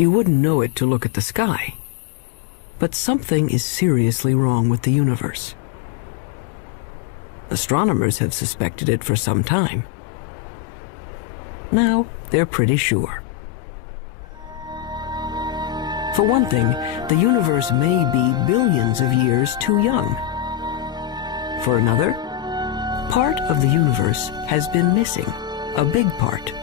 You wouldn't know it to look at the sky. But something is seriously wrong with the universe. Astronomers have suspected it for some time. Now, they're pretty sure. For one thing, the universe may be billions of years too young. For another, part of the universe has been missing, a big part.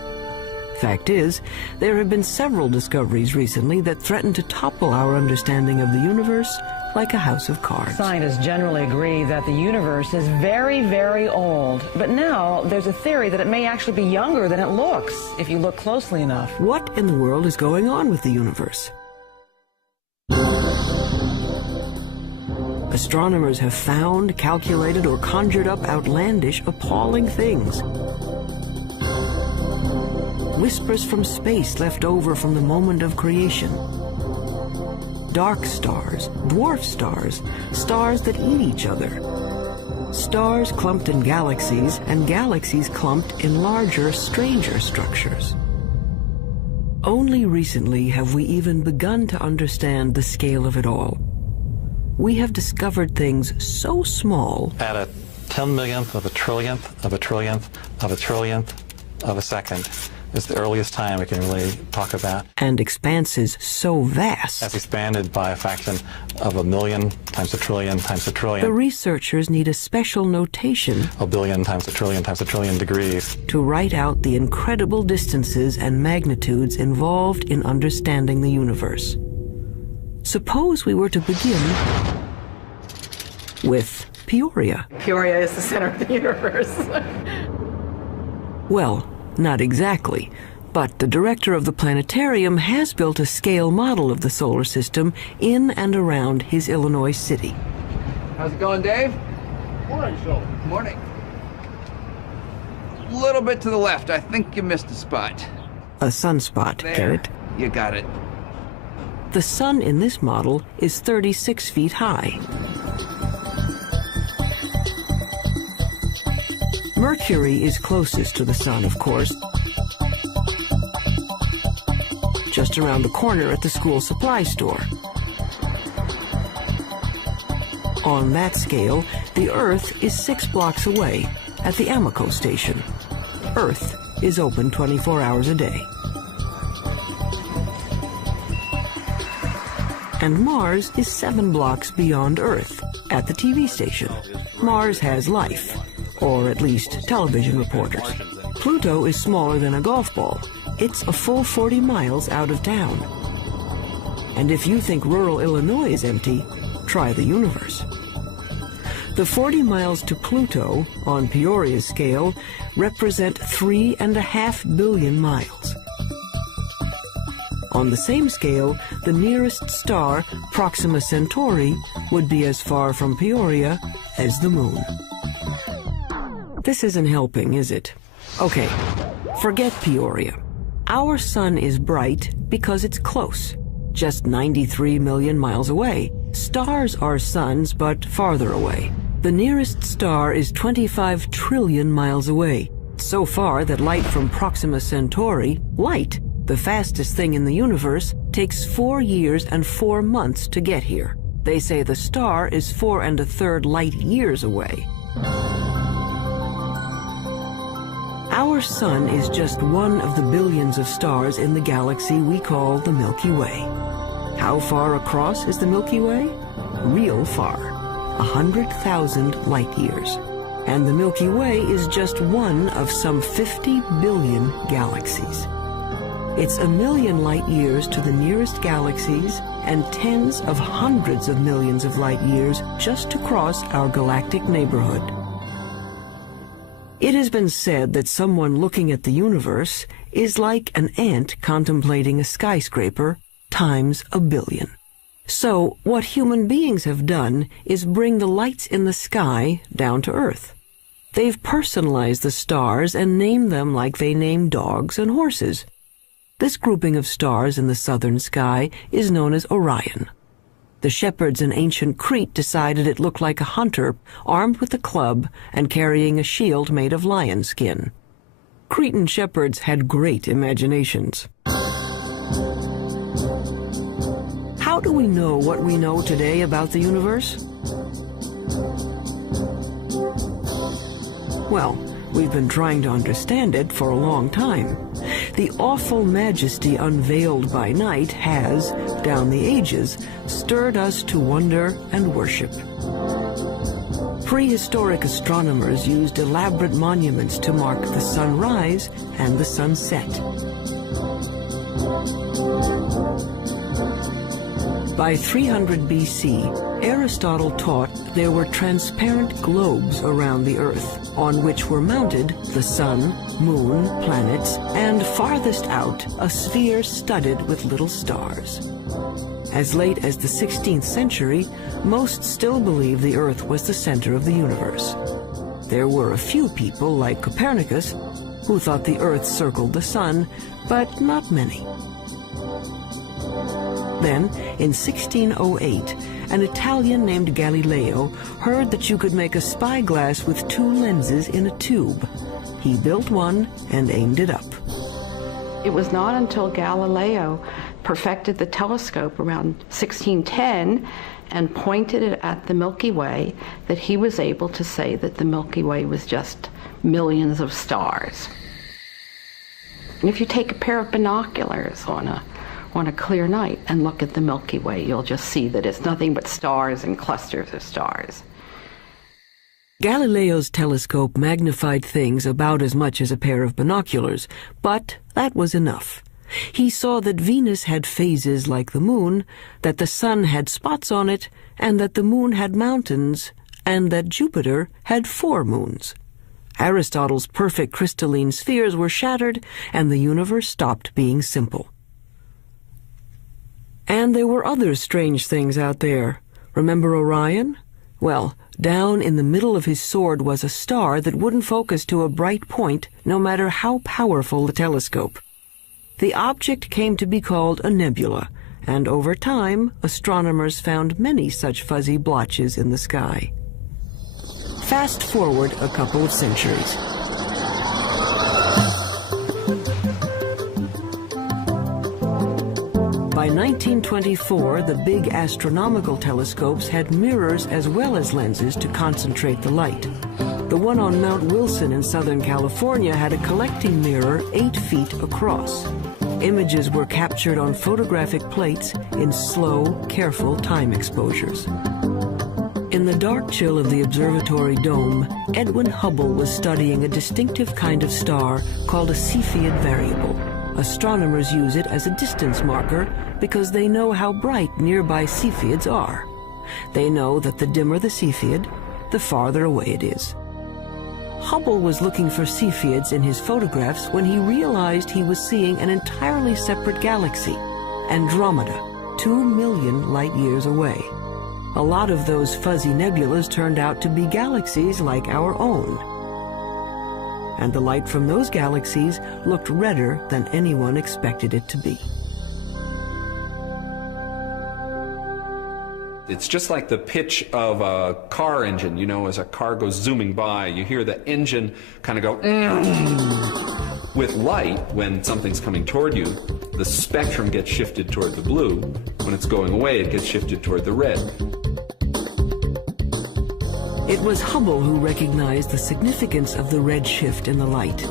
Fact is, there have been several discoveries recently that threaten to topple our understanding of the universe like a house of cards. Scientists generally agree that the universe is very, very old. But now there's a theory that it may actually be younger than it looks, if you look closely enough. What in the world is going on with the universe? Astronomers have found, calculated, or conjured up outlandish, appalling things. Whispers from space left over from the moment of creation. Dark stars, dwarf stars, stars that eat each other. Stars clumped in galaxies, and galaxies clumped in larger, stranger structures. Only recently have we even begun to understand the scale of it all. We have discovered things so small. At a 10 millionth of a trillionth of a trillionth of a trillionth of a second is the earliest time we can really talk about. And expanses so vast. That's expanded by a fraction of a million times a trillion times a trillion. The researchers need a special notation. A billion times a trillion degrees. To write out the incredible distances and magnitudes involved in understanding the universe. Suppose we were to begin with Peoria. Peoria is the center of the universe. Well, not exactly, but the director of the planetarium has built a scale model of the solar system in and around his Illinois city. How's it going, Dave? Morning, Phil. Morning. A little bit to the left. I think you missed a spot. A sunspot, There. Garrett. You got it. The sun in this model is 36 feet high. Mercury is closest to the sun, of course, just around the corner at the school supply store. On that scale, the Earth is 6 blocks away at the Amoco station. Earth is open 24 hours a day. And Mars is 7 blocks beyond Earth at the TV station. Mars has life, or at least television reporters. Pluto is smaller than a golf ball. It's a full 40 miles out of town. And if you think rural Illinois is empty, try the universe. The 40 miles to Pluto, on Peoria's scale, represent 3.5 billion miles. On the same scale, the nearest star, Proxima Centauri, would be as far from Peoria as the moon. This isn't helping, is it? Okay, forget Peoria. Our sun is bright because it's close, just 93 million miles away. Stars are suns, but farther away. The nearest star is 25 trillion miles away, so far that light from Proxima Centauri, light, the fastest thing in the universe, takes 4 years and 4 months to get here. They say the star is 4 1/3 light years away. Our sun is just one of the billions of stars in the galaxy we call the Milky Way. How far across is the Milky Way? Real far, 100,000 light years. And the Milky Way is just one of some 50 billion galaxies. It's a million light years to the nearest galaxies and tens of hundreds of millions of light years just to cross our galactic neighborhood. It has been said that someone looking at the universe is like an ant contemplating a skyscraper times a billion. So what human beings have done is bring the lights in the sky down to Earth. They've personalized the stars and named them like they name dogs and horses. This grouping of stars in the southern sky is known as Orion. The shepherds in ancient Crete decided it looked like a hunter armed with a club and carrying a shield made of lion skin. Cretan shepherds had great imaginations. do we know what we know today about the universe? Well, we've been trying to understand it for a long time. The awful majesty unveiled by night has, down the ages, stirred us to wonder and worship. Prehistoric astronomers used elaborate monuments to mark the sunrise and the sunset. By 300 BC, Aristotle taught there were transparent globes around the Earth, on which were mounted the sun, moon, planets, and farthest out, a sphere studded with little stars. As late as the 16th century, most still believed the Earth was the center of the universe. There were a few people, like Copernicus, who thought the Earth circled the sun, but not many. Then, in 1608, an Italian named Galileo heard that you could make a spyglass with two lenses in a tube. He built one and aimed it up. It was not until Galileo perfected the telescope around 1610 and pointed it at the Milky Way that he was able to say that the Milky Way was just millions of stars. And if you take a pair of binoculars on a clear night and look at the Milky Way, you'll just see that it's nothing but stars and clusters of stars. Galileo's telescope magnified things about as much as a pair of binoculars, but that was enough. He saw that Venus had phases like the moon, that the sun had spots on it, and that the moon had mountains, and that Jupiter had 4 moons. Aristotle's perfect crystalline spheres were shattered, and the universe stopped being simple. And there were other strange things out there. Remember Orion? Well, down in the middle of his sword was a star that wouldn't focus to a bright point, no matter how powerful the telescope. The object came to be called a nebula, and over time, astronomers found many such fuzzy blotches in the sky. Fast forward a couple of centuries. By 1924, the big astronomical telescopes had mirrors as well as lenses to concentrate the light. The one on Mount Wilson in Southern California had a collecting mirror 8 feet across. Images were captured on photographic plates in slow, careful time exposures. In the dark chill of the observatory dome, Edwin Hubble was studying a distinctive kind of star called a Cepheid variable. Astronomers use it as a distance marker because they know how bright nearby Cepheids are. They know that the dimmer the Cepheid, the farther away it is. Hubble was looking for Cepheids in his photographs when he realized he was seeing an entirely separate galaxy, Andromeda, 2 million light-years away. A lot of those fuzzy nebulas turned out to be galaxies like our own. And the light from those galaxies looked redder than anyone expected it to be. It's just like the pitch of a car engine. You know, as a car goes zooming by, you hear the engine kind of go. With light, when something's coming toward you, the spectrum gets shifted toward the blue. When it's going away, it gets shifted toward the red. It was Hubble who recognized the significance of the red shift in the light.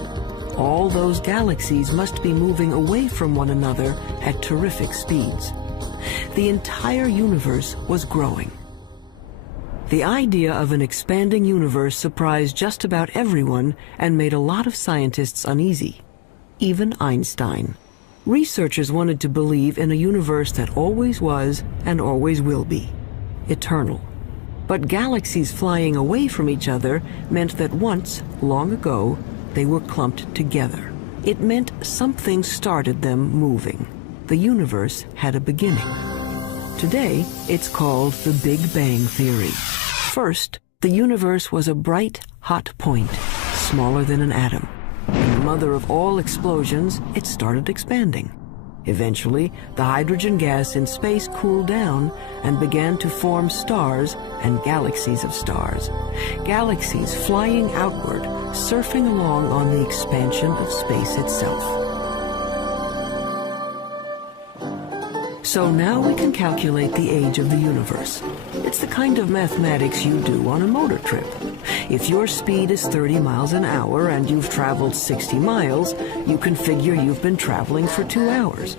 All those galaxies must be moving away from one another at terrific speeds. The entire universe was growing. The idea of an expanding universe surprised just about everyone and made a lot of scientists uneasy, even Einstein. Researchers wanted to believe in a universe that always was and always will be, eternal. But galaxies flying away from each other meant that once, long ago, they were clumped together. It meant something started them moving. The universe had a beginning. Today, it's called the Big Bang Theory. First, the universe was a bright, hot point, smaller than an atom. And the mother of all explosions, it started expanding. Eventually, the hydrogen gas in space cooled down and began to form stars and galaxies of stars. Galaxies flying outward, surfing along on the expansion of space itself. So now we can calculate the age of the universe. It's the kind of mathematics you do on a motor trip. If your speed is 30 miles an hour and you've traveled 60 miles, you can figure you've been traveling for 2 hours.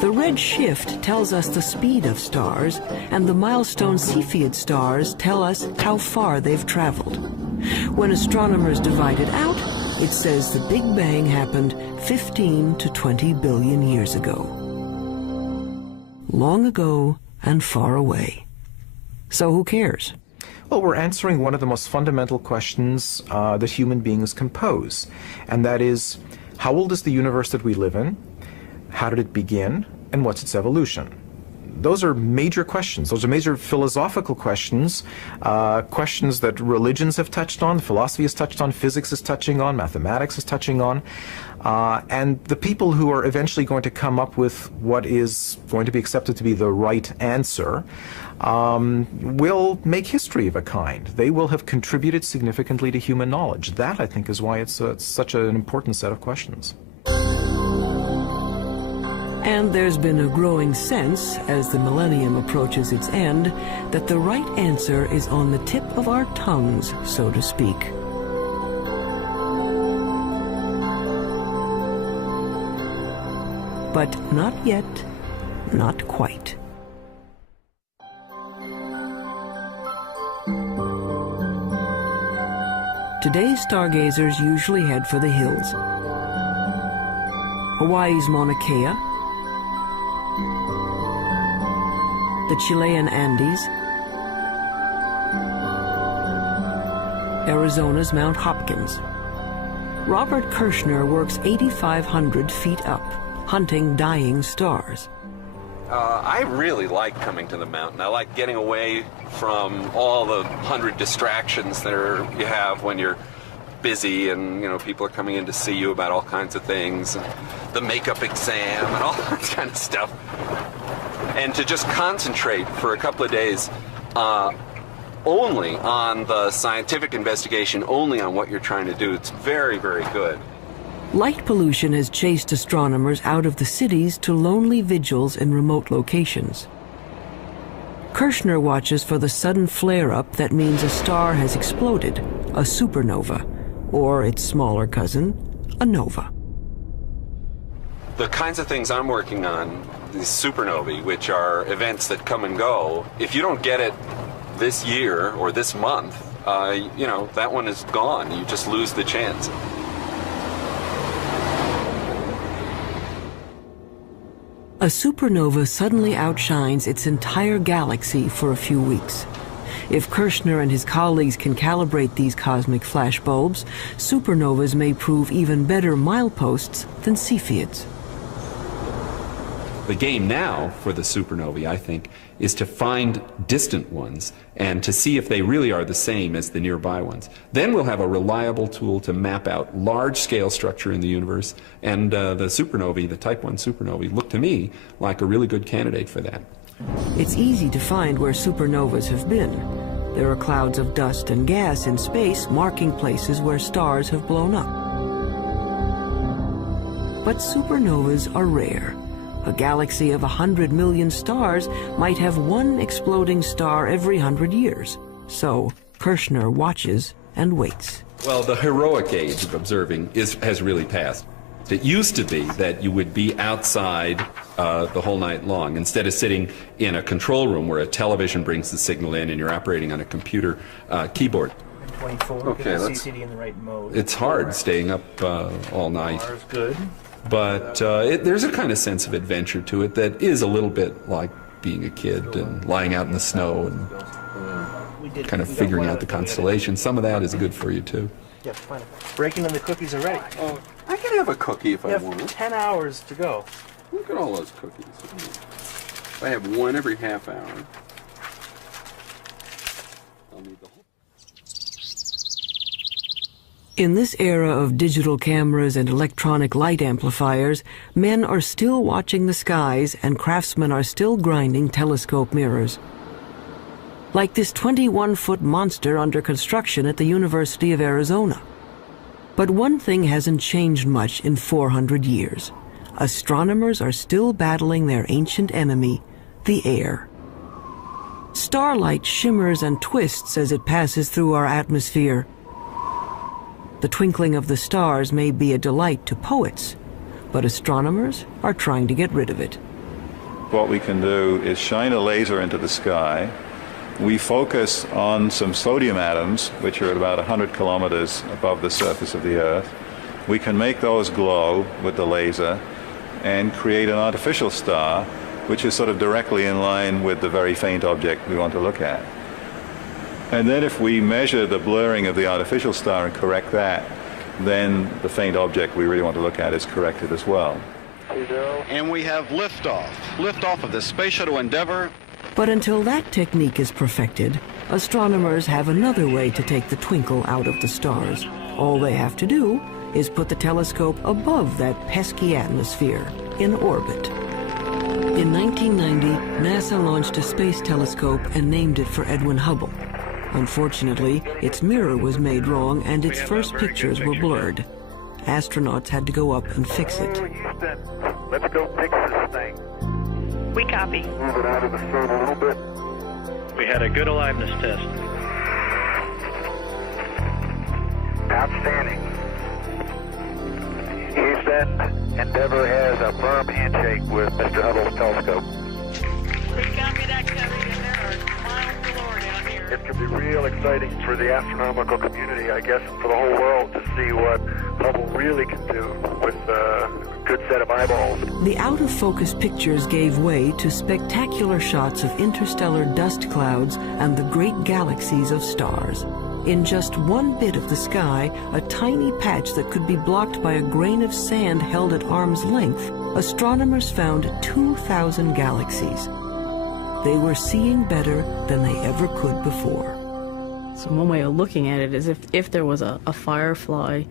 The red shift tells us the speed of stars, and the milestone Cepheid stars tell us how far they've traveled. When astronomers divide it out, it says the Big Bang happened 15 to 20 billion years ago. Long ago and far away. So who cares? Well, we're answering one of the most fundamental questions that human beings can pose, and that is, how old is the universe that we live in? How did it begin? And what's its evolution? Those are major questions. Those are major philosophical questions, questions that religions have touched on, philosophy has touched on, physics is touching on, mathematics is touching on. And the people who are eventually going to come up with what is going to be accepted to be the right answer will make history of a kind. They will have contributed significantly to human knowledge. That, I think, is why it's such an important set of questions. And there's been a growing sense, as the millennium approaches its end, that the right answer is on the tip of our tongues, so to speak. But not yet, not quite. Today's stargazers usually head for the hills. Hawaii's Mauna Kea, the Chilean Andes, Arizona's Mount Hopkins. Robert Kirshner works 8,500 feet up, hunting dying stars. I really like coming to the mountain. I like getting away from all the 100 distractions that you have when you're busy, and people are coming in to see you about all kinds of things, and the makeup exam and all that kind of stuff. And to just concentrate for a couple of days only on the scientific investigation, only on what you're trying to do, it's very, very good. Light pollution has chased astronomers out of the cities to lonely vigils in remote locations. Kirshner watches for the sudden flare-up that means a star has exploded, a supernova, or its smaller cousin, a nova. The kinds of things I'm working on, these supernovae, which are events that come and go, if you don't get it this year or this month, that one is gone. You just lose the chance. A supernova suddenly outshines its entire galaxy for a few weeks. If Kirshner and his colleagues can calibrate these cosmic flashbulbs, supernovas may prove even better mileposts than Cepheids. The game now for the supernovae, I think, is to find distant ones and to see if they really are the same as the nearby ones. Then we'll have a reliable tool to map out large-scale structure in the universe, and the supernovae, the Type 1 supernovae, look to me like a really good candidate for that. It's easy to find where supernovas have been. There are clouds of dust and gas in space marking places where stars have blown up. But supernovas are rare. A galaxy of 100 million stars might have one exploding star every 100 years. So Kirshner watches and waits. Well, the heroic age of observing has really passed. It used to be that you would be outside the whole night long, instead of sitting in a control room where a television brings the signal in and you're operating on a computer keyboard. 24, okay, CCD in the right mode. It's hard staying up all night. Is good. But there's a kind of sense of adventure to it that is a little bit like being a kid and lying out in the snow and kind of figuring out the constellations. Some of that is good for you, too. Yeah, fine. Breaking in the cookies already. Oh, I can have a cookie if I want. You have 10 hours to go. Look at all those cookies. I have one every half hour. I'll need the whole. In this era of digital cameras and electronic light amplifiers, men are still watching the skies and craftsmen are still grinding telescope mirrors. Like this 21-foot monster under construction at the University of Arizona. But one thing hasn't changed much in 400 years. astronomers are still battling their ancient enemy, the air. Starlight shimmers and twists as it passes through our atmosphere. The twinkling of the stars may be a delight to poets, but astronomers are trying to get rid of it. What we can do is shine a laser into the sky. We focus on some sodium atoms, which are at about 100 kilometers above the surface of the Earth. We can make those glow with the laser and create an artificial star, which is sort of directly in line with the very faint object we want to look at. And then if we measure the blurring of the artificial star and correct that, then the faint object we really want to look at is corrected as well. And we have liftoff of the Space Shuttle Endeavour. But until that technique is perfected, astronomers have another way to take the twinkle out of the stars. All they have to do is put the telescope above that pesky atmosphere, in orbit. In 1990, NASA launched a space telescope and named it for Edwin Hubble. Unfortunately, its mirror was made wrong and its first pictures were blurred. Astronauts had to go up and fix it. Let's go fix this thing. We copy. Move it out of the sun a little bit. We had a good aliveness test. Outstanding. Houston, Endeavour has a firm handshake with Mr. Hubble's telescope. We copy that, Cody, and there are miles galore down here. It could be real exciting for the astronomical community, I guess, and for the whole world to see what Hubble really can do with a good set of eyeballs. The out-of-focus pictures gave way to spectacular shots of interstellar dust clouds and the great galaxies of stars. In just one bit of the sky, a tiny patch that could be blocked by a grain of sand held at arm's length, astronomers found 2,000 galaxies. They were seeing better than they ever could before. So one way of looking at it is if there was a firefly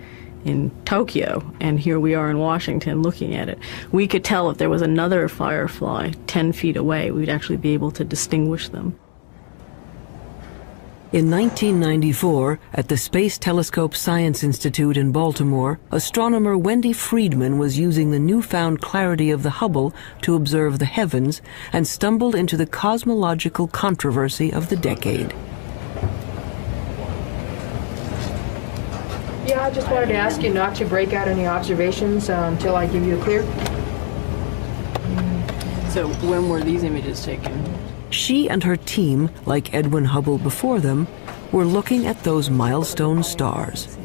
in Tokyo, and here we are in Washington looking at it, we could tell if there was another firefly 10 feet away, we'd actually be able to distinguish them. In 1994, at the Space Telescope Science Institute in Baltimore, astronomer Wendy Friedman was using the newfound clarity of the Hubble to observe the heavens and stumbled into the cosmological controversy of the decade. Yeah, I just wanted to ask you not to break out any observations until I give you a clear. So when were these images taken? She and her team, like Edwin Hubble before them, were looking at those milestone stars.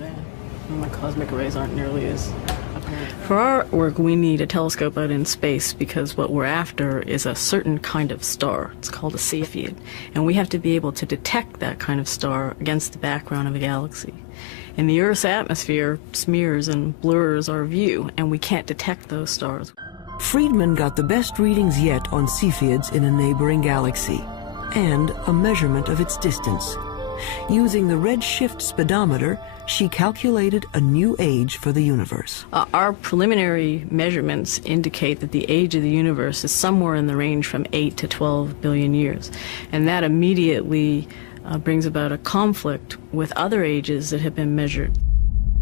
The cosmic rays aren't nearly as apparent. For our work, we need a telescope out in space because what we're after is a certain kind of star. It's called a Cepheid. And we have to be able to detect that kind of star against the background of a galaxy. And the Earth's atmosphere smears and blurs our view, and we can't detect those stars. Friedman got the best readings yet on Cepheids in a neighboring galaxy, and a measurement of its distance. Using the redshift speedometer, she calculated a new age for the universe. Our preliminary measurements indicate that the age of the universe is somewhere in the range from 8 to 12 billion years. And that immediately brings about a conflict with other ages that have been measured.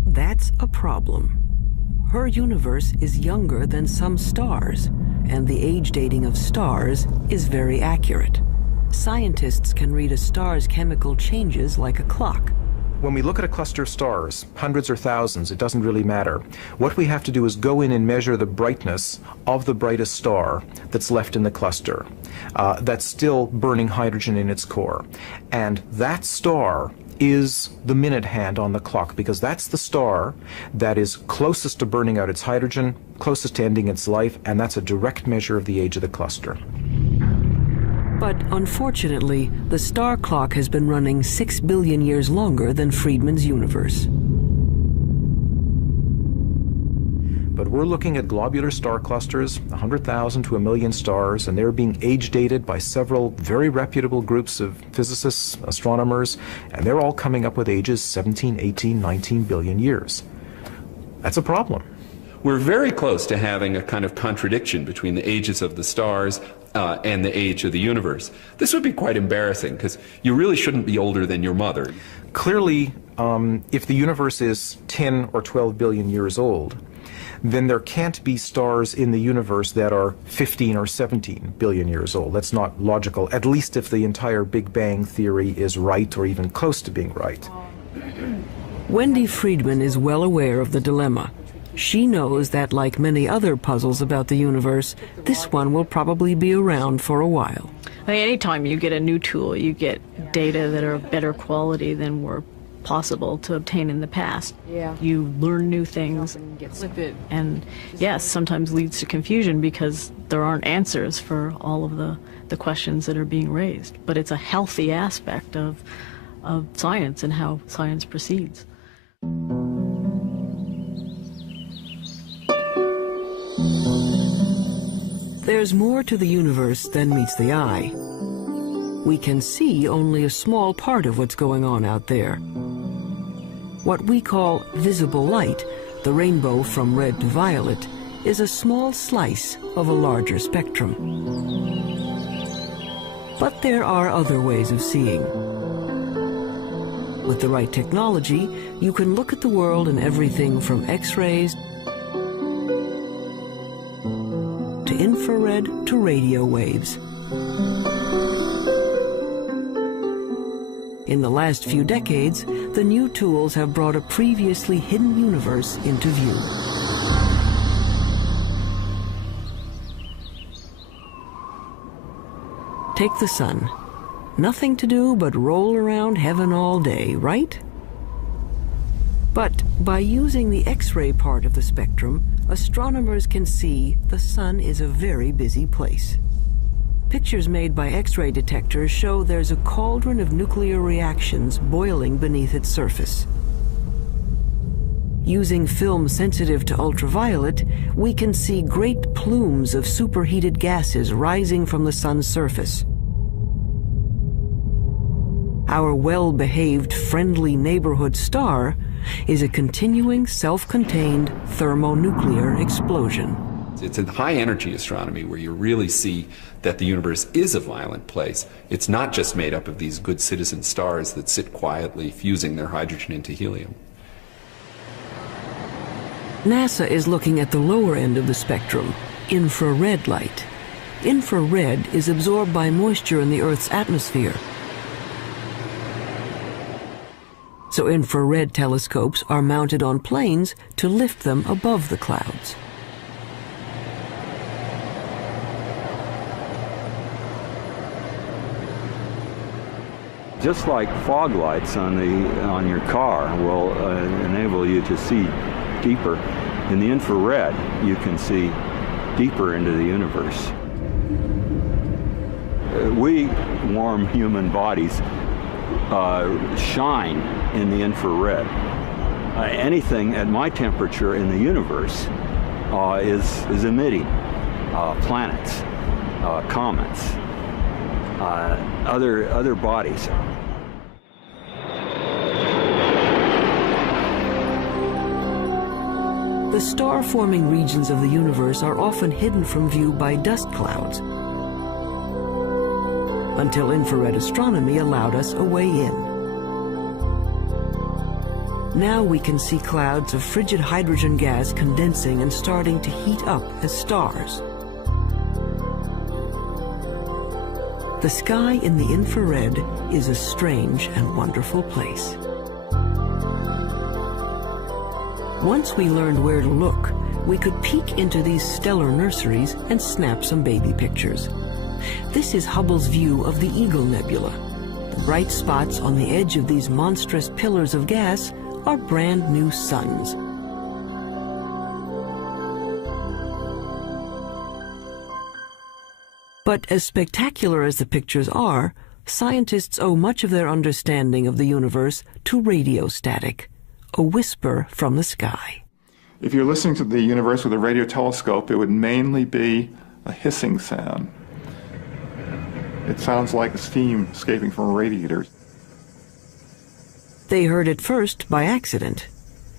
That's a problem. Her universe is younger than some stars, and the age dating of stars is very accurate. Scientists can read a star's chemical changes like a clock. When we look at a cluster of stars, hundreds or thousands, it doesn't really matter. What we have to do is go in and measure the brightness of the brightest star that's left in the cluster, that's still burning hydrogen in its core. And that star is the minute hand on the clock, because that's the star that is closest to burning out its hydrogen, closest to ending its life, and that's a direct measure of the age of the cluster. But unfortunately, the star clock has been running 6 billion years longer than Friedman's universe. But we're looking at globular star clusters, 100,000 to 1 million stars, and they're being age dated by several very reputable groups of physicists, astronomers, and they're all coming up with ages 17, 18, 19 billion years. That's a problem. We're very close to having a kind of contradiction between the ages of the stars and the age of the universe. This would be quite embarrassing, because you really shouldn't be older than your mother. Clearly, if the universe is 10 or 12 billion years old, then there can't be stars in the universe that are 15 or 17 billion years old. That's not logical, at least if the entire Big Bang theory is right or even close to being right. Wendy Friedman is well aware of the dilemma. She knows that, like many other puzzles about the universe, this one will probably be around for a while. I mean, anytime you get a new tool, you get data that are of better quality than were possible to obtain in the past. Yeah. You learn new things and yes, sometimes leads to confusion because there aren't answers for all of the questions that are being raised. But it's a healthy aspect of science and how science proceeds. There's more to the universe than meets the eye. We can see only a small part of what's going on out there. What we call visible light, the rainbow from red to violet, is a small slice of a larger spectrum. But there are other ways of seeing. With the right technology, you can look at the world in everything from X-rays to infrared to radio waves. In the last few decades, the new tools have brought a previously hidden universe into view. Take the sun. Nothing to do but roll around heaven all day, right? But by using the X-ray part of the spectrum, astronomers can see the sun is a very busy place. Pictures made by X-ray detectors show there's a cauldron of nuclear reactions boiling beneath its surface. Using film sensitive to ultraviolet, we can see great plumes of superheated gases rising from the sun's surface. Our well-behaved, friendly neighborhood star is a continuing, self-contained thermonuclear explosion. It's in high-energy astronomy where you really see that the universe is a violent place. It's not just made up of these good citizen stars that sit quietly fusing their hydrogen into helium. NASA is looking at the lower end of the spectrum, infrared light. Infrared is absorbed by moisture in the Earth's atmosphere. So infrared telescopes are mounted on planes to lift them above the clouds. Just like fog lights on your car will enable you to see deeper, in the infrared you can see deeper into the universe. We warm human bodies shine in the infrared. Anything at my temperature in the universe is emitting planets, comets, other bodies. The star-forming regions of the universe are often hidden from view by dust clouds, until infrared astronomy allowed us a way in. Now we can see clouds of frigid hydrogen gas condensing and starting to heat up as stars. The sky in the infrared is a strange and wonderful place. Once we learned where to look, we could peek into these stellar nurseries and snap some baby pictures. This is Hubble's view of the Eagle Nebula. The bright spots on the edge of these monstrous pillars of gas are brand new suns. But as spectacular as the pictures are, scientists owe much of their understanding of the universe to radio static, a whisper from the sky. If you're listening to the universe with a radio telescope, it would mainly be a hissing sound. It sounds like steam escaping from a radiator. They heard it first by accident.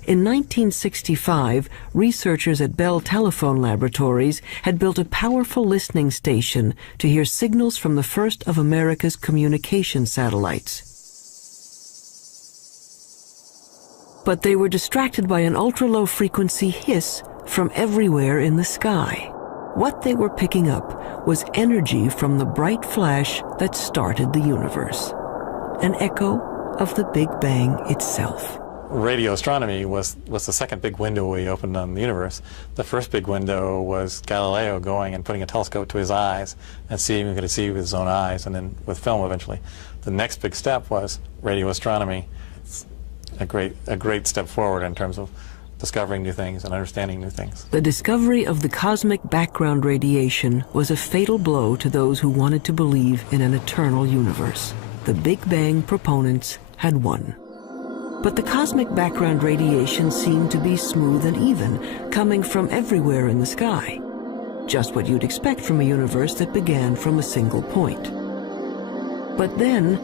In 1965, researchers at Bell Telephone Laboratories had built a powerful listening station to hear signals from the first of America's communication satellites. But they were distracted by an ultra-low frequency hiss from everywhere in the sky. What they were picking up was energy from the bright flash that started the universe, an echo of the Big Bang itself. Radio astronomy was the second big window we opened on the universe. The first big window was Galileo going and putting a telescope to his eyes and seeing what he could see with his own eyes, and then with film eventually. The next big step was radio astronomy, a great step forward in terms of discovering new things and understanding new things. The discovery of the cosmic background radiation was a fatal blow to those who wanted to believe in an eternal universe. The Big Bang proponents had won. But the cosmic background radiation seemed to be smooth and even, coming from everywhere in the sky. Just what you'd expect from a universe that began from a single point. But then,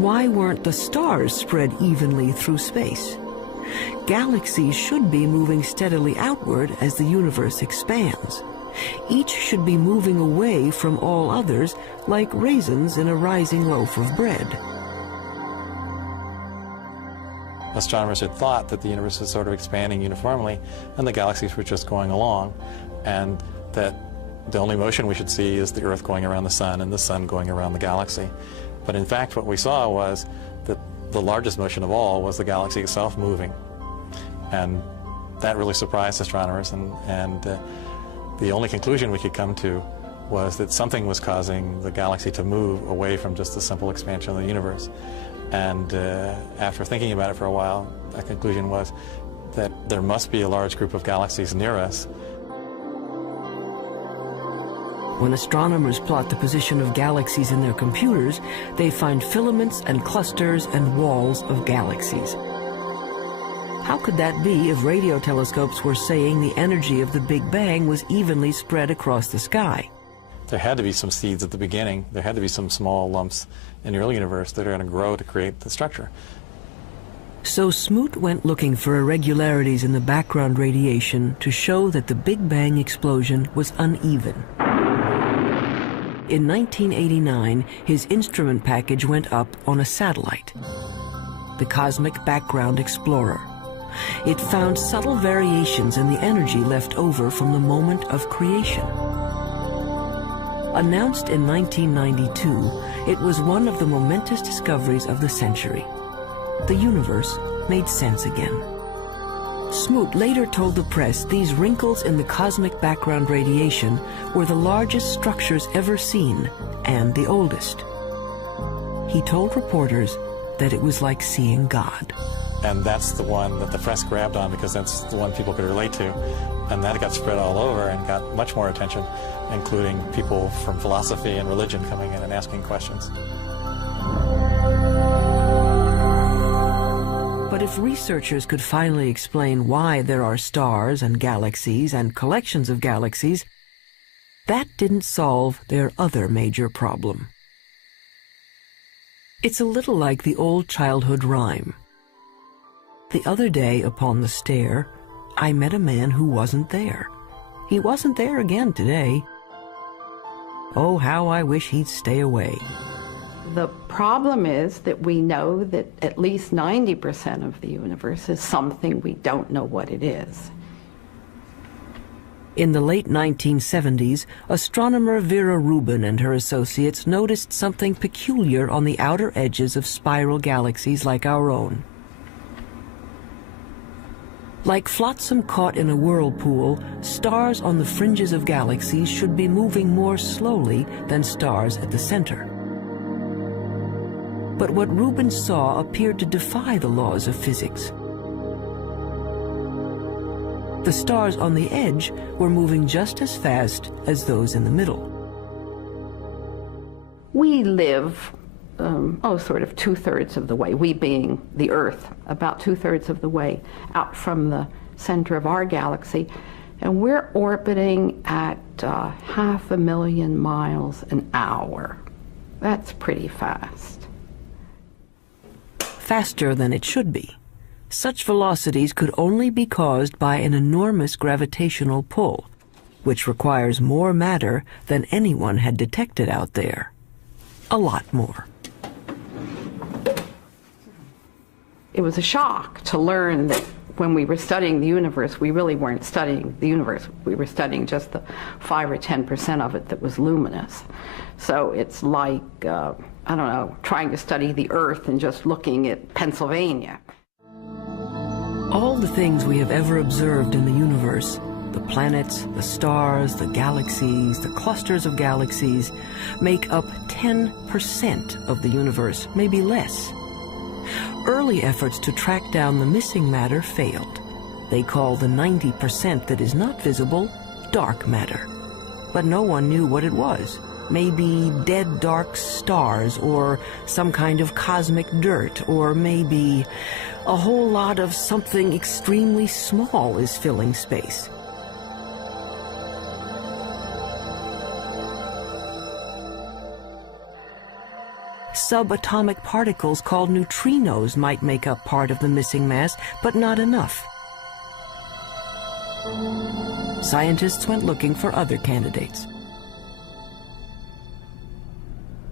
why weren't the stars spread evenly through space? Galaxies should be moving steadily outward as the universe expands. Each should be moving away from all others like raisins in a rising loaf of bread. Astronomers had thought that the universe was sort of expanding uniformly and the galaxies were just going along, and that the only motion we should see is the Earth going around the Sun and the Sun going around the galaxy. But in fact, what we saw was that the largest motion of all was the galaxy itself moving. And that really surprised astronomers, and the only conclusion we could come to was that something was causing the galaxy to move away from just the simple expansion of the universe. And after thinking about it for a while, the conclusion was that there must be a large group of galaxies near us. When astronomers plot the position of galaxies in their computers, they find filaments and clusters and walls of galaxies. How could that be if radio telescopes were saying the energy of the Big Bang was evenly spread across the sky? There had to be some seeds at the beginning. There had to be some small lumps in the early universe that are going to grow to create the structure. So Smoot went looking for irregularities in the background radiation to show that the Big Bang explosion was uneven. In 1989, his instrument package went up on a satellite, the Cosmic Background Explorer. It found subtle variations in the energy left over from the moment of creation. Announced in 1992, it was one of the momentous discoveries of the century. The universe made sense again. Smoot later told the press these wrinkles in the cosmic background radiation were the largest structures ever seen and the oldest. He told reporters that it was like seeing God. And that's the one that the press grabbed on because that's the one people could relate to. And that got spread all over and got much more attention, including people from philosophy and religion coming in and asking questions. But if researchers could finally explain why there are stars and galaxies and collections of galaxies, that didn't solve their other major problem. It's a little like the old childhood rhyme. The other day upon the stair, I met a man who wasn't there. He wasn't there again today. Oh, how I wish he'd stay away. The problem is that we know that at least 90% of the universe is something we don't know what it is. In the late 1970s, astronomer Vera Rubin and her associates noticed something peculiar on the outer edges of spiral galaxies like our own. Like flotsam caught in a whirlpool, stars on the fringes of galaxies should be moving more slowly than stars at the center. But what Rubin saw appeared to defy the laws of physics. The stars on the edge were moving just as fast as those in the middle. We live, sort of 2/3 of the way, we being the Earth, about 2/3 of the way out from the center of our galaxy, and we're orbiting at 500,000 miles an hour. That's pretty fast. Faster than it should be. Such velocities could only be caused by an enormous gravitational pull, which requires more matter than anyone had detected out there. A lot more. It was a shock to learn that when we were studying the universe, we really weren't studying the universe. We were studying just the 5 or 10% of it that was luminous. So it's like, I don't know, trying to study the Earth and just looking at Pennsylvania. All the things we have ever observed in the universe, the planets, the stars, the galaxies, the clusters of galaxies, make up 10% of the universe, maybe less. Early efforts to track down the missing matter failed. They call the 90% that is not visible dark matter. But no one knew what it was. Maybe dead dark stars, or some kind of cosmic dirt, or maybe a whole lot of something extremely small is filling space. Subatomic particles called neutrinos might make up part of the missing mass, but not enough. Scientists went looking for other candidates.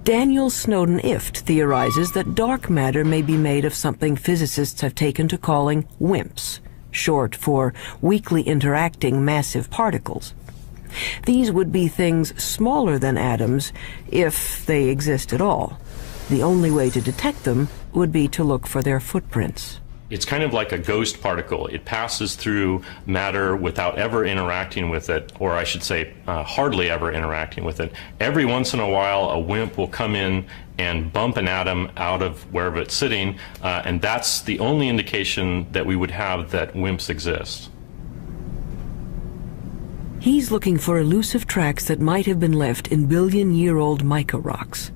Daniel Snowden-Ift theorizes that dark matter may be made of something physicists have taken to calling WIMPs, short for weakly interacting massive particles. These would be things smaller than atoms, if they exist at all. The only way to detect them would be to look for their footprints. It's kind of like a ghost particle. It passes through matter without ever interacting with it, or I should say hardly ever interacting with it. Every once in a while, a WIMP will come in and bump an atom out of wherever it's sitting, and that's the only indication that we would have that WIMPs exist. He's looking for elusive tracks that might have been left in billion-year-old mica rocks.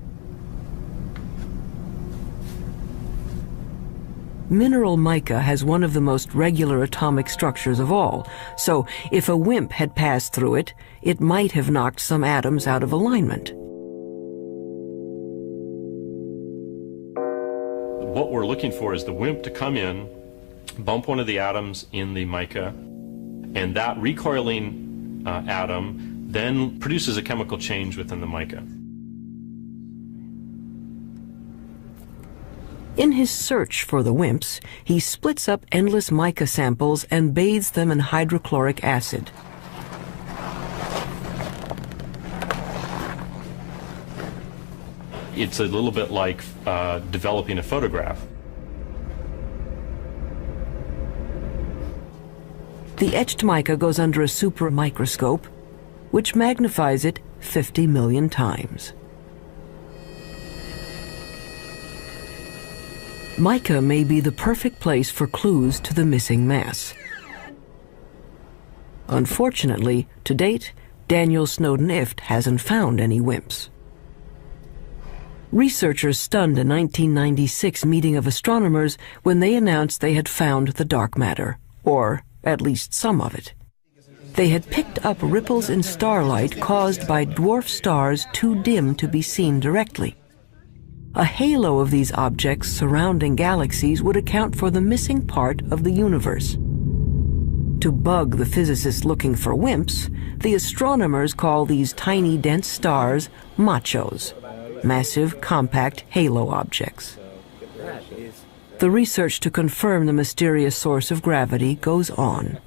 Mineral mica has one of the most regular atomic structures of all, so if a WIMP had passed through it, it might have knocked some atoms out of alignment. What we're looking for is the WIMP to come in, bump one of the atoms in the mica, and that recoiling atom then produces a chemical change within the mica. In his search for the WIMPs, he splits up endless mica samples and bathes them in hydrochloric acid. It's a little bit like developing a photograph. The etched mica goes under a super microscope, which magnifies it 50 million times. Mica may be the perfect place for clues to the missing mass. Unfortunately, to date, Daniel Snowden-Ift hasn't found any WIMPs. Researchers stunned a 1996 meeting of astronomers when they announced they had found the dark matter, or at least some of it. They had picked up ripples in starlight caused by dwarf stars too dim to be seen directly. A halo of these objects surrounding galaxies would account for the missing part of the universe. To bug the physicists looking for WIMPs, the astronomers call these tiny dense stars machos, massive compact halo objects. The research to confirm the mysterious source of gravity goes on.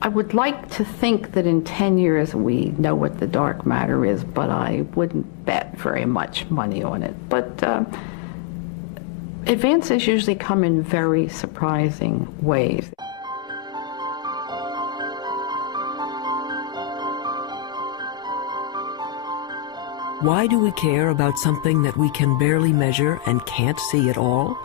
I would like to think that in 10 years we know what the dark matter is, but I wouldn't bet very much money on it. But advances usually come in very surprising ways. Why do we care about something that we can barely measure and can't see at all?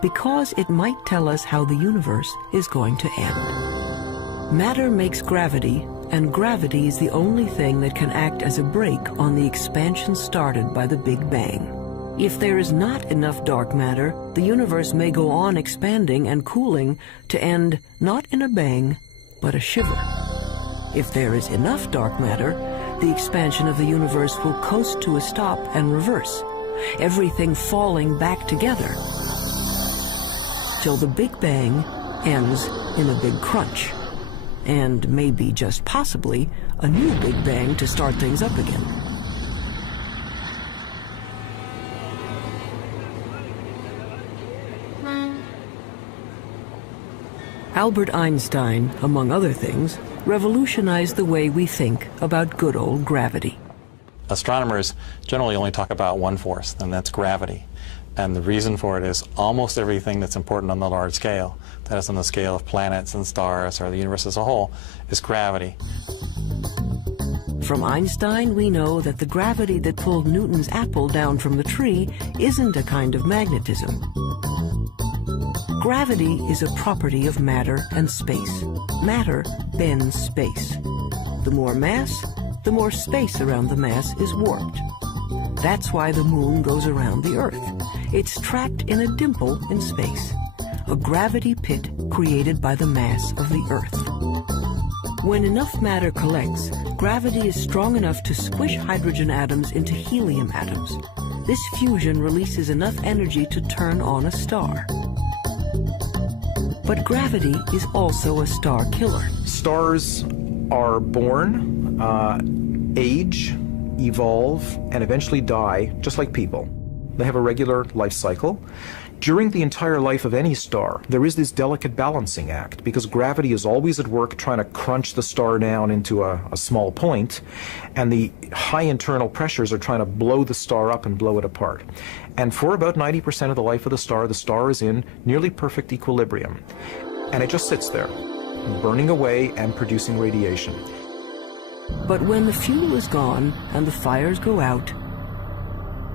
Because it might tell us how the universe is going to end. Matter makes gravity, and gravity is the only thing that can act as a brake on the expansion started by the Big Bang. If there is not enough dark matter, the universe may go on expanding and cooling to end not in a bang, but a shiver. If there is enough dark matter, the expansion of the universe will coast to a stop and reverse, everything falling back together, till the Big Bang ends in a big crunch. And maybe, just possibly, a new Big Bang to start things up again. Albert Einstein, among other things, revolutionized the way we think about good old gravity. Astronomers generally only talk about one force, and that's gravity. And the reason for it is almost everything that's important on the large scale, that is on the scale of planets and stars or the universe as a whole, is gravity. From Einstein, we know that the gravity that pulled Newton's apple down from the tree isn't a kind of magnetism. Gravity is a property of matter and space. Matter bends space. The more mass, the more space around the mass is warped. That's why the moon goes around the Earth. It's trapped in a dimple in space, a gravity pit created by the mass of the Earth. When enough matter collects, gravity is strong enough to squish hydrogen atoms into helium atoms. This fusion releases enough energy to turn on a star. But gravity is also a star killer. Stars are born, age, evolve, and eventually die, just like people. They have a regular life cycle. During the entire life of any star, there is this delicate balancing act, because gravity is always at work trying to crunch the star down into a small point, and the high internal pressures are trying to blow the star up and blow it apart. And for about 90% of the life of the star is in nearly perfect equilibrium. And it just sits there, burning away and producing radiation. But when the fuel is gone and the fires go out,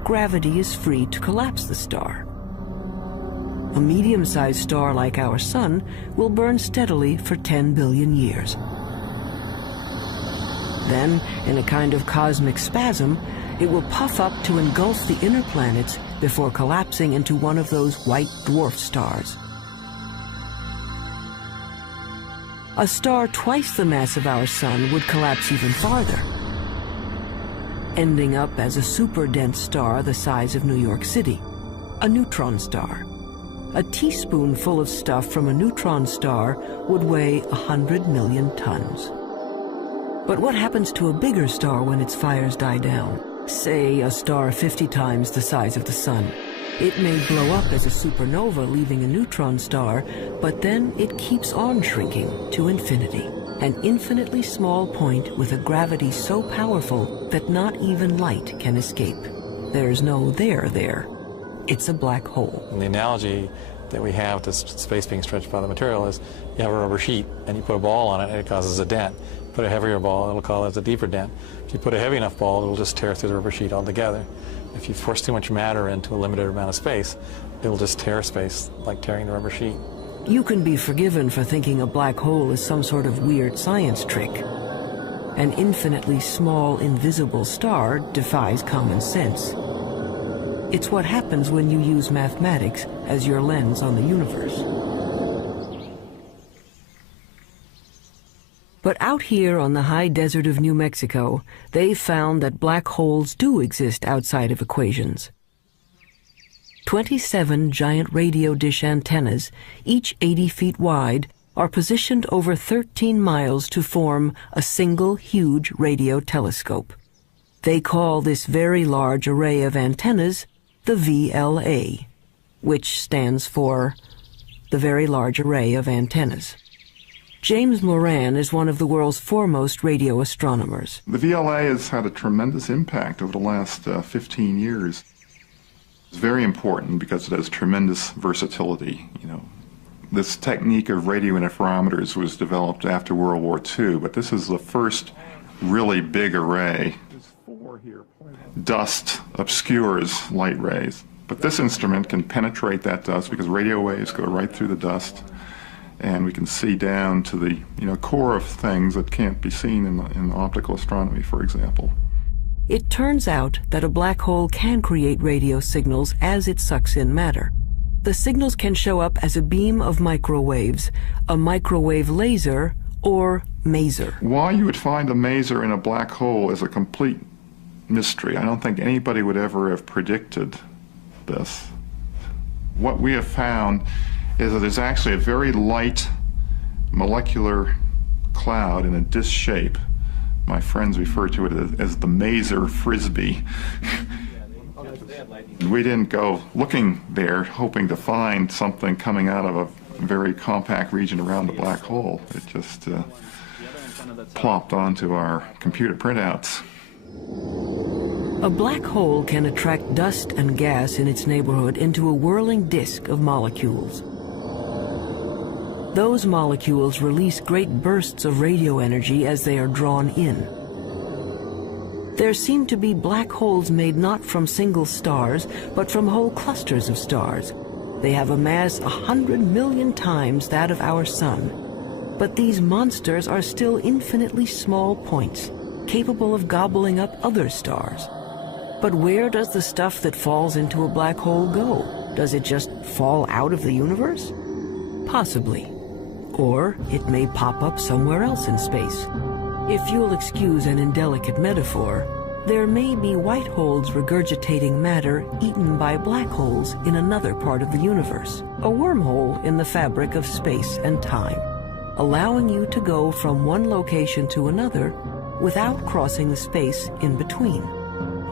gravity is free to collapse the star. A medium-sized star like our Sun will burn steadily for 10 billion years. Then, in a kind of cosmic spasm, it will puff up to engulf the inner planets before collapsing into one of those white dwarf stars. A star twice the mass of our Sun would collapse even farther, ending up as a super-dense star the size of New York City, a neutron star. A teaspoonful of stuff from a neutron star would weigh 100 million tons. But what happens to a bigger star when its fires die down? Say a star 50 times the size of the Sun. It may blow up as a supernova, leaving a neutron star, but then it keeps on shrinking to infinity. An infinitely small point with a gravity so powerful that not even light can escape. There's no there there. It's a black hole. And the analogy that we have to space being stretched by the material is you have a rubber sheet and you put a ball on it and it causes a dent. Put a heavier ball, it'll cause a deeper dent. If you put a heavy enough ball, it'll just tear through the rubber sheet altogether. If you force too much matter into a limited amount of space, it'll just tear space like tearing the rubber sheet. You can be forgiven for thinking a black hole is some sort of weird science trick. An infinitely small, invisible star defies common sense. It's what happens when you use mathematics as your lens on the universe. But out here on the high desert of New Mexico, they've found that black holes do exist outside of equations. 27 giant radio dish antennas, each 80 feet wide, are positioned over 13 miles to form a single huge radio telescope. They call this very large array of antennas the VLA, which stands for the Very Large Array of Antennas. James Moran is one of the world's foremost radio astronomers. The VLA has had a tremendous impact over the last 15 years. It's very important because it has tremendous versatility. This technique of radio interferometers was developed after World War II, but this is the first really big array. Dust obscures light rays, but this instrument can penetrate that dust because radio waves go right through the dust, and we can see down to the core of things that can't be seen in optical astronomy, for example. It turns out that a black hole can create radio signals as it sucks in matter. The signals can show up as a beam of microwaves, a microwave laser, or maser. Why you would find a maser in a black hole is a complete mystery. I don't think anybody would ever have predicted this. What we have found is that there's actually a very light molecular cloud in a disc shape. My friends refer to it as the maser frisbee. We didn't go looking there hoping to find something coming out of very compact region around the black hole. It just plopped onto our computer printouts. A black hole can attract dust and gas in its neighborhood into a whirling disk of molecules. Those molecules release great bursts of radio energy as they are drawn in. There seem to be black holes made not from single stars, but from whole clusters of stars. They have a mass 100 million times that of our sun. But these monsters are still infinitely small points, capable of gobbling up other stars. But where does the stuff that falls into a black hole go? Does it just fall out of the universe? Possibly. Or it may pop up somewhere else in space. If you'll excuse an indelicate metaphor, there may be white holes regurgitating matter eaten by black holes in another part of the universe, a wormhole in the fabric of space and time, allowing you to go from one location to another without crossing the space in between.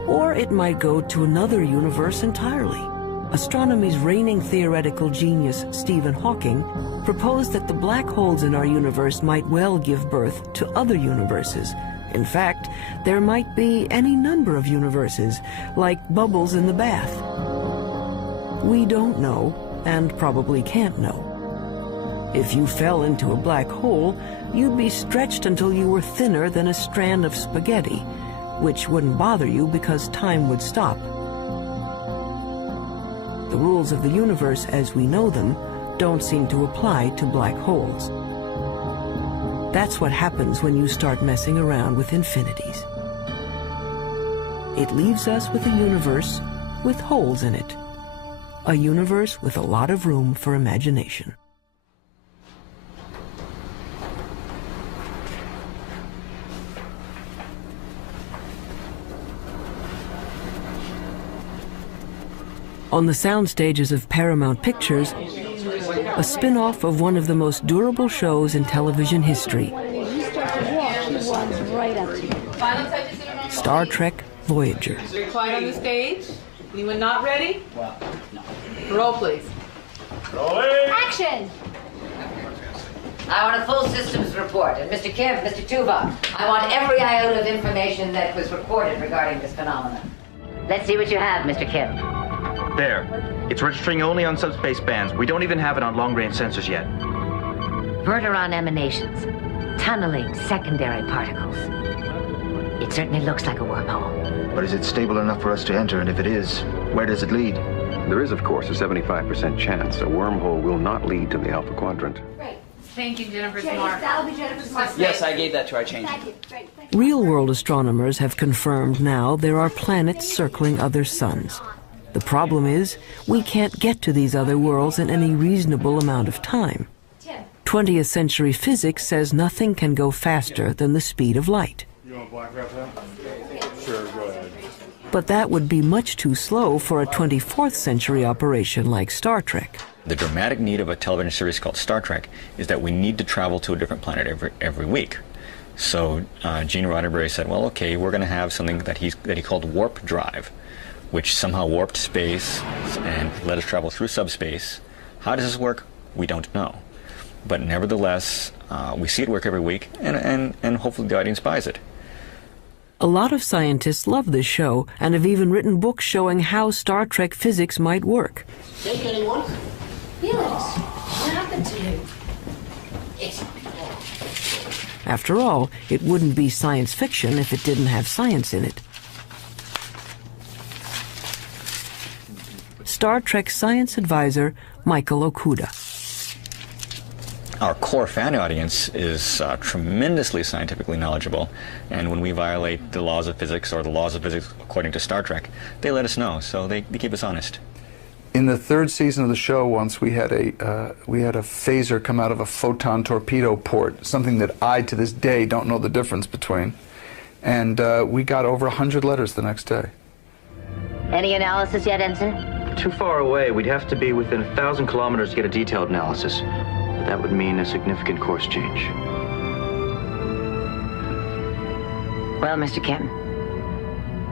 Or it might go to another universe entirely. Astronomy's reigning theoretical genius, Stephen Hawking, proposed that the black holes in our universe might well give birth to other universes. In fact, there might be any number of universes, like bubbles in the bath. We don't know, and probably can't know. If you fell into a black hole, you'd be stretched until you were thinner than a strand of spaghetti, which wouldn't bother you because time would stop. The rules of the universe as we know them don't seem to apply to black holes. That's what happens when you start messing around with infinities. It leaves us with a universe with holes in it. A universe with a lot of room for imagination. On the sound stages of Paramount Pictures, a spin-off of one of the most durable shows in television history, Star Trek Voyager. Quiet on the stage. Anyone not ready? Roll, please. Action! I want a full systems report. And Mr. Kim, Mr. Tuba, I want every iota of information that was recorded regarding this phenomenon. Let's see what you have, Mr. Kim. There. It's registering only on subspace bands. We don't even have it on long-range sensors yet. Verteron emanations. Tunneling secondary particles. It certainly looks like a wormhole. But is it stable enough for us to enter? And if it is, where does it lead? There is, of course, a 75% chance a wormhole will not lead to the Alpha Quadrant. Great. Thank you, Jennifer's mark. That'll be Jennifer's mark. Yes, I gave that to our change. Thank you. Great. Real-world astronomers have confirmed now there are planets circling other suns. The problem is, we can't get to these other worlds in any reasonable amount of time. 20th century physics says nothing can go faster than the speed of light. You want black wrap that? Sure, go ahead. But that would be much too slow for a 24th century operation like Star Trek. The dramatic need of a television series called Star Trek is that we need to travel to a different planet every week. So Gene Roddenberry said, well, okay, we're going to have something that he called warp drive, which somehow warped space and let us travel through subspace. How does this work? We don't know. But nevertheless, we see it work every week, and hopefully the audience buys it. A lot of scientists love this show and have even written books showing how Star Trek physics might work. Shake anyone? Felix, what happened to you? After all, it wouldn't be science fiction if it didn't have science in it. Star Trek science advisor Michael Okuda. Our core fan audience is tremendously scientifically knowledgeable, and when we violate the laws of physics or the laws of physics according to Star Trek, they let us know, so they keep us honest. In the third season of the show, once we had a phaser come out of a photon torpedo port, something that I, to this day, don't know the difference between. And we got over 100 letters the next day. Any analysis yet, Ensign? Too far away. We'd have to be within 1,000 kilometers to get a detailed analysis. But that would mean a significant course change. Well, Mr. Kim,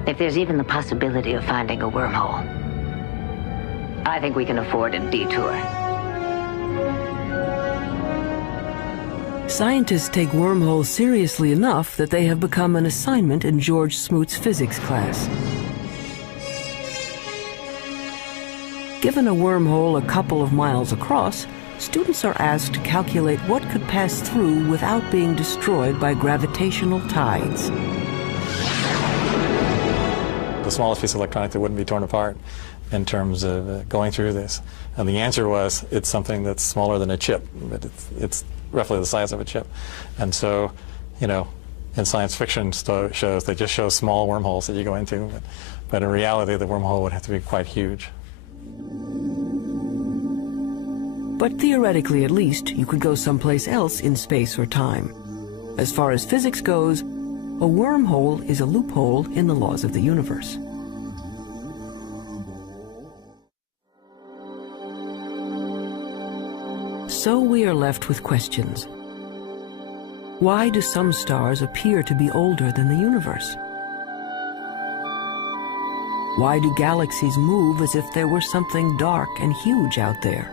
if there's even the possibility of finding a wormhole, I think we can afford a detour. Scientists take wormholes seriously enough that they have become an assignment in George Smoot's physics class. Given a wormhole a couple of miles across, students are asked to calculate what could pass through without being destroyed by gravitational tides. The smallest piece of electronic that wouldn't be torn apart in terms of going through this. And the answer was, it's something that's smaller than a chip, but it's roughly the size of a chip. And so, you know, in science fiction shows, they just show small wormholes that you go into, but in reality, the wormhole would have to be quite huge. But theoretically, at least, you could go someplace else in space or time. As far as physics goes, a wormhole is a loophole in the laws of the universe. So we are left with questions. Why do some stars appear to be older than the universe? Why do galaxies move as if there were something dark and huge out there?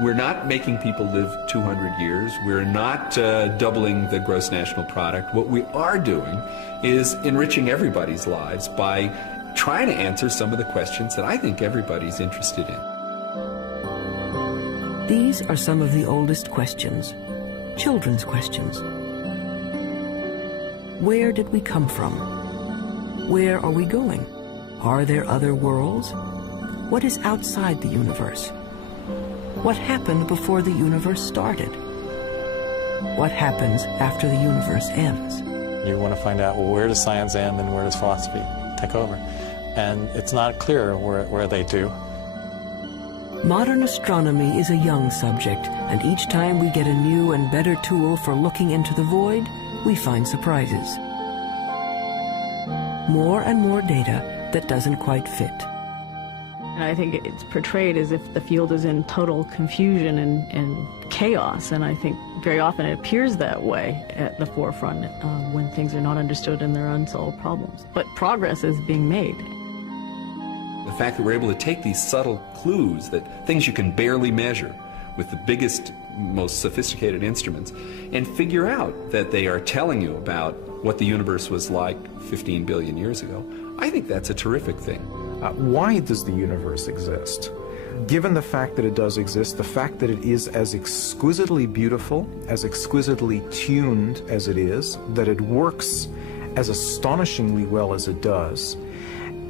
We're not making people live 200 years. We're not doubling the gross national product. What we are doing is enriching everybody's lives by trying to answer some of the questions that I think everybody's interested in. These are some of the oldest questions, children's questions. Where did we come from? Where are we going? Are there other worlds? What is outside the universe? What happened before the universe started? What happens after the universe ends? You want to find out, well, where does science end and where does philosophy take over? And it's not clear where they do. Modern astronomy is a young subject, and each time we get a new and better tool for looking into the void, we find surprises. More and more data that doesn't quite fit. And I think it's portrayed as if the field is in total confusion and chaos, and I think very often it appears that way at the forefront when things are not understood and there are unsolved problems. But progress is being made. The fact that we're able to take these subtle clues, that things you can barely measure with the biggest, most sophisticated instruments, and figure out that they are telling you about what the universe was like 15 billion years ago, I think that's a terrific thing. Why does the universe exist? Given the fact that it does exist, the fact that it is as exquisitely beautiful, as exquisitely tuned as it is, that it works as astonishingly well as it does,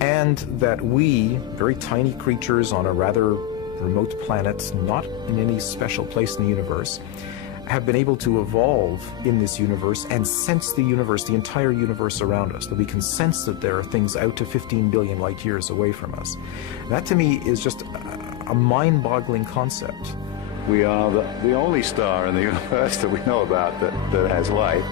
and that we, very tiny creatures on a rather remote planet, not in any special place in the universe, have been able to evolve in this universe and sense the universe, the entire universe around us, that we can sense that there are things out to 15 billion light years away from us. That to me is just a mind-boggling concept. We are the only star in the universe that we know about that has life,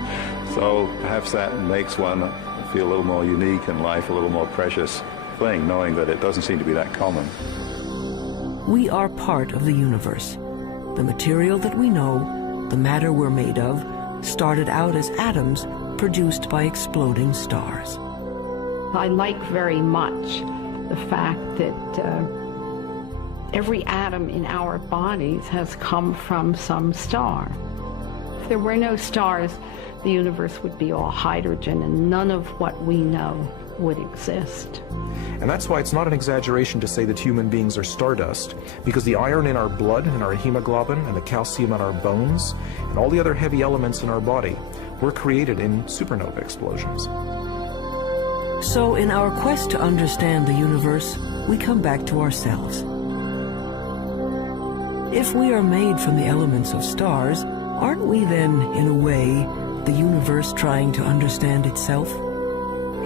so perhaps that makes one feel a little more unique and life a little more precious thing, knowing that it doesn't seem to be that common. We are part of the universe. The material that we know, the matter we're made of, started out as atoms produced by exploding stars. I like very much the fact that every atom in our bodies has come from some star. If there were no stars, the universe would be all hydrogen and none of what we know would exist. And that's why it's not an exaggeration to say that human beings are stardust, because the iron in our blood and our hemoglobin and the calcium in our bones and all the other heavy elements in our body were created in supernova explosions. So in our quest to understand the universe, we come back to ourselves. If we are made from the elements of stars, aren't we then, in a way, the universe trying to understand itself?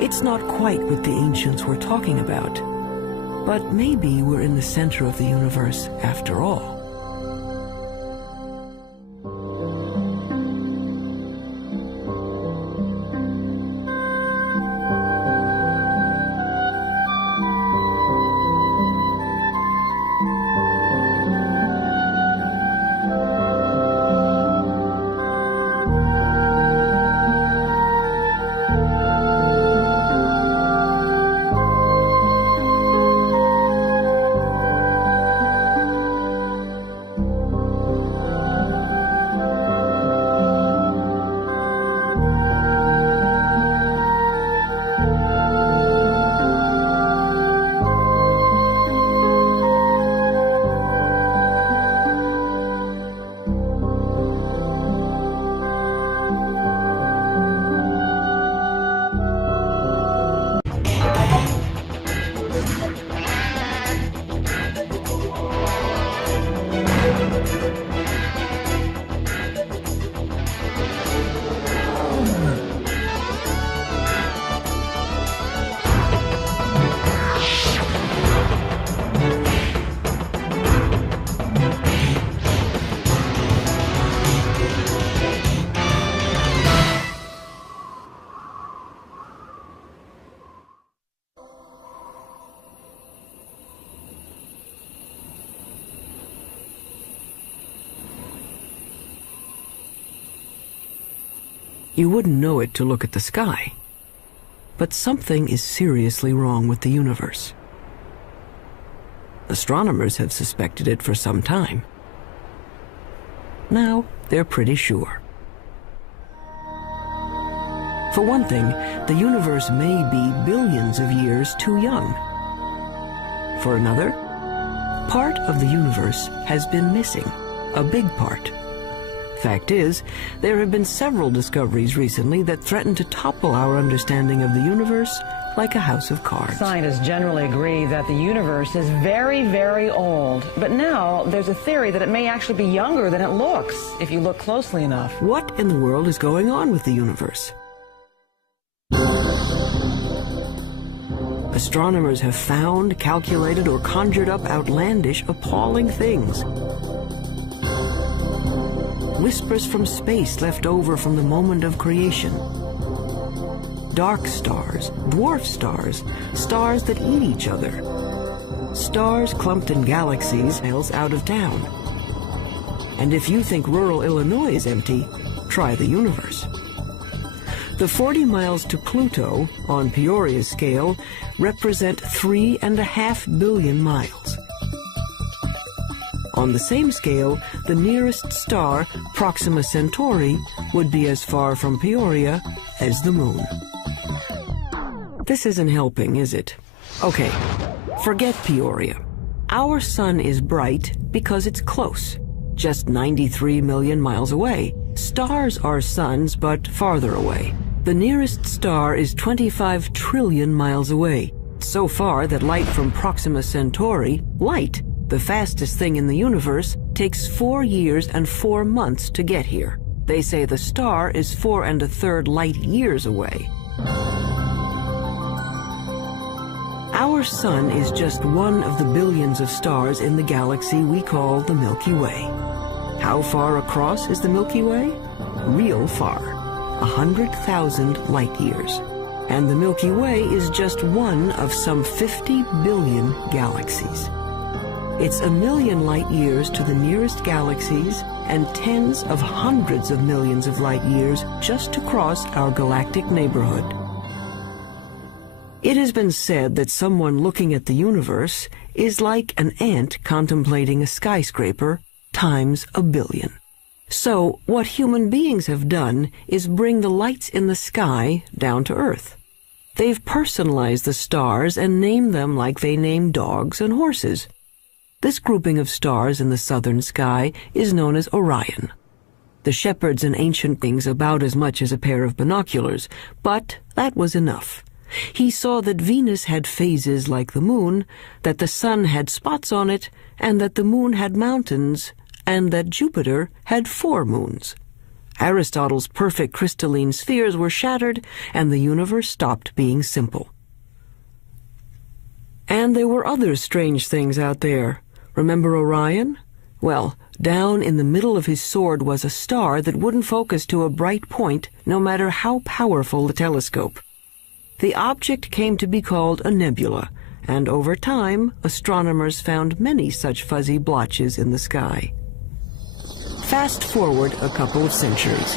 It's not quite what the ancients were talking about, but maybe we're in the center of the universe after all. You wouldn't know it to look at the sky. But something is seriously wrong with the universe. Astronomers have suspected it for some time. Now they're pretty sure. For one thing, the universe may be billions of years too young. For another, part of the universe has been missing, a big part. Fact is, there have been several discoveries recently that threaten to topple our understanding of the universe like a house of cards. Scientists generally agree that the universe is very, very old. But now there's a theory that it may actually be younger than it looks, if you look closely enough. What in the world is going on with the universe? Astronomers have found, calculated, or conjured up outlandish, appalling things. Whispers from space left over from the moment of creation. Dark stars, dwarf stars, stars that eat each other. Stars clumped in galaxies miles out of town. And if you think rural Illinois is empty, try the universe. The 40 miles to Pluto, on Peoria's scale, represent 3.5 billion miles. On the same scale, the nearest star, Proxima Centauri, would be as far from Peoria as the moon. This isn't helping, is it? Okay, forget Peoria. Our sun is bright because it's close, just 93 million miles away. Stars are suns, but farther away. The nearest star is 25 trillion miles away. So far that light from Proxima Centauri, light, the fastest thing in the universe, takes 4 years and 4 months to get here. They say the star is 4 1/3 light years away. Our sun is just one of the billions of stars in the galaxy we call the Milky Way. How far across is the Milky Way? Real far, 100,000 light years. And the Milky Way is just one of some 50 billion galaxies. It's 1 million light years to the nearest galaxies and tens of hundreds of millions of light years just to cross our galactic neighborhood. It has been said that someone looking at the universe is like an ant contemplating a skyscraper times 1 billion. So what human beings have done is bring the lights in the sky down to Earth. They've personalized the stars and named them like they name dogs and horses. This grouping of stars in the southern sky is known as Orion. The shepherds and ancient things about as much as a pair of binoculars, but that was enough. He saw that Venus had phases like the moon, that the sun had spots on it, and that the moon had mountains, and that Jupiter had 4 moons. Aristotle's perfect crystalline spheres were shattered, and the universe stopped being simple. And there were other strange things out there. Remember Orion? Well, down in the middle of his sword was a star that wouldn't focus to a bright point, no matter how powerful the telescope. The object came to be called a nebula, and over time, astronomers found many such fuzzy blotches in the sky. Fast forward a couple of centuries.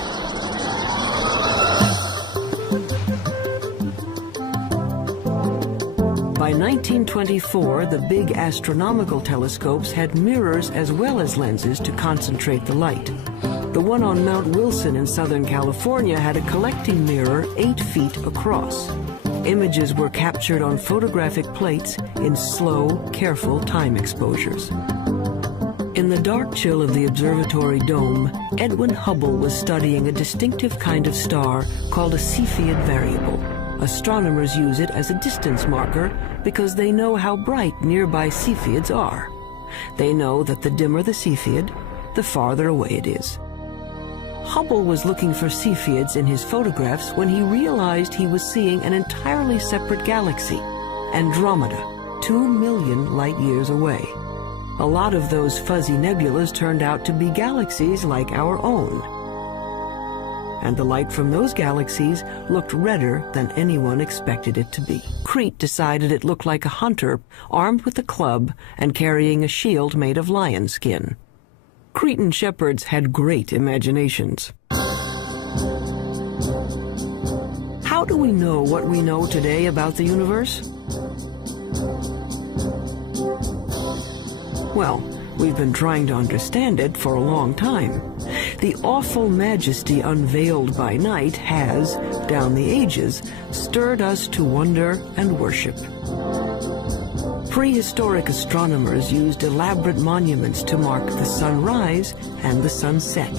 By 1924, the big astronomical telescopes had mirrors as well as lenses to concentrate the light. The one on Mount Wilson in Southern California had a collecting mirror 8 feet across. Images were captured on photographic plates in slow, careful time exposures. In the dark chill of the observatory dome, Edwin Hubble was studying a distinctive kind of star called a Cepheid variable. Astronomers use it as a distance marker because they know how bright nearby Cepheids are. They know that the dimmer the Cepheid, the farther away it is. Hubble was looking for Cepheids in his photographs when he realized he was seeing an entirely separate galaxy, Andromeda, 2 million light years away. A lot of those fuzzy nebulas turned out to be galaxies like our own. And the light from those galaxies looked redder than anyone expected it to be. Crete decided it looked like a hunter armed with a club and carrying a shield made of lion skin. Cretan shepherds had great imaginations. do we know what we know today about the universe? Well, we've been trying to understand it for a long time. The awful majesty unveiled by night has, down the ages, stirred us to wonder and worship. Prehistoric astronomers used elaborate monuments to mark the sunrise and the sunset.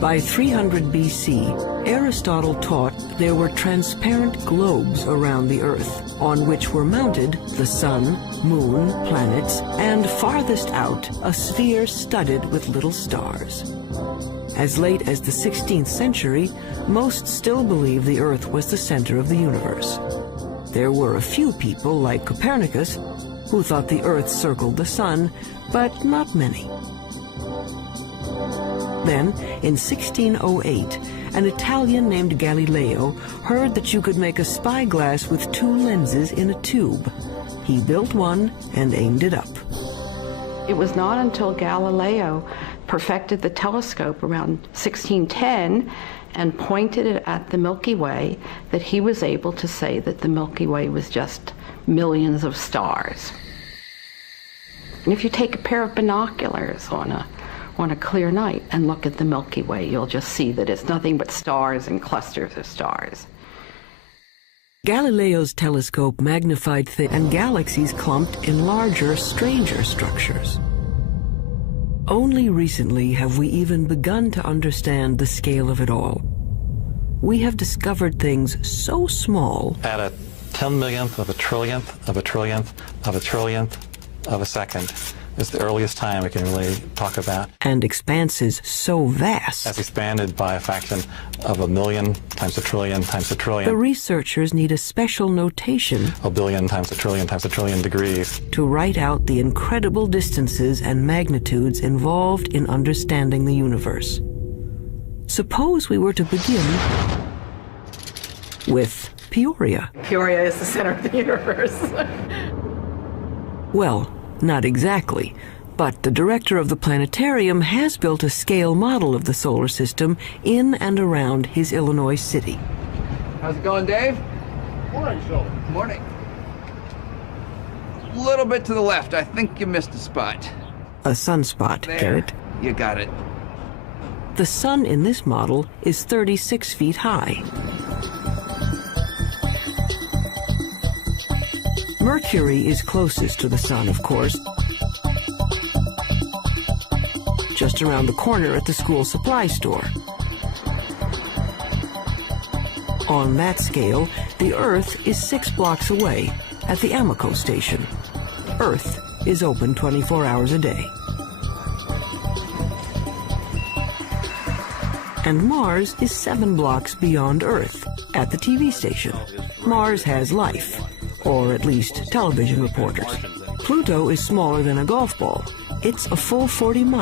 By 300 BC, Aristotle taught there were transparent globes around the Earth, on which were mounted the sun, moon, planets, and farthest out, a sphere studded with little stars. As late as the 16th century, most still believed the Earth was the center of the universe. There were a few people, like Copernicus, who thought the Earth circled the sun, but not many. Then, in 1608, an Italian named Galileo heard that you could make a spyglass with two lenses in a tube. He built one and aimed it up. It was not until Galileo perfected the telescope around 1610 and pointed it at the Milky Way that he was able to say that the Milky Way was just millions of stars. And if you take a pair of binoculars on a clear night and look at the Milky Way, you'll just see that it's nothing but stars and clusters of stars. Galileo's telescope magnified things and galaxies clumped in larger, stranger structures. Only recently have we even begun to understand the scale of it all. We have discovered things so small. At a 10 millionth of a trillionth of a trillionth of a trillionth of a second is the earliest time we can really talk about. And expanses so vast. As expanded by a fraction of a million times a trillion times a trillion. The researchers need a special notation. A billion times a trillion degrees. To write out the incredible distances and magnitudes involved in understanding the universe. Suppose we were to begin with Peoria. Peoria is the center of the universe. Well, not exactly, but the director of the planetarium has built a scale model of the solar system in and around his Illinois city. How's it going, Dave? Morning, Phil. Morning. A little bit to the left. I think you missed a spot. A sunspot, Garrett. You got it. The sun in this model is 36 feet high. Mercury is closest to the sun, of course, just around the corner at the school supply store. On that scale, the Earth is 6 blocks away at the Amoco station. Earth is open 24 hours a day. And Mars is 7 blocks beyond Earth at the TV station. Mars has life, or at least television reporters. Pluto is smaller than a golf ball. It's a full 40 miles.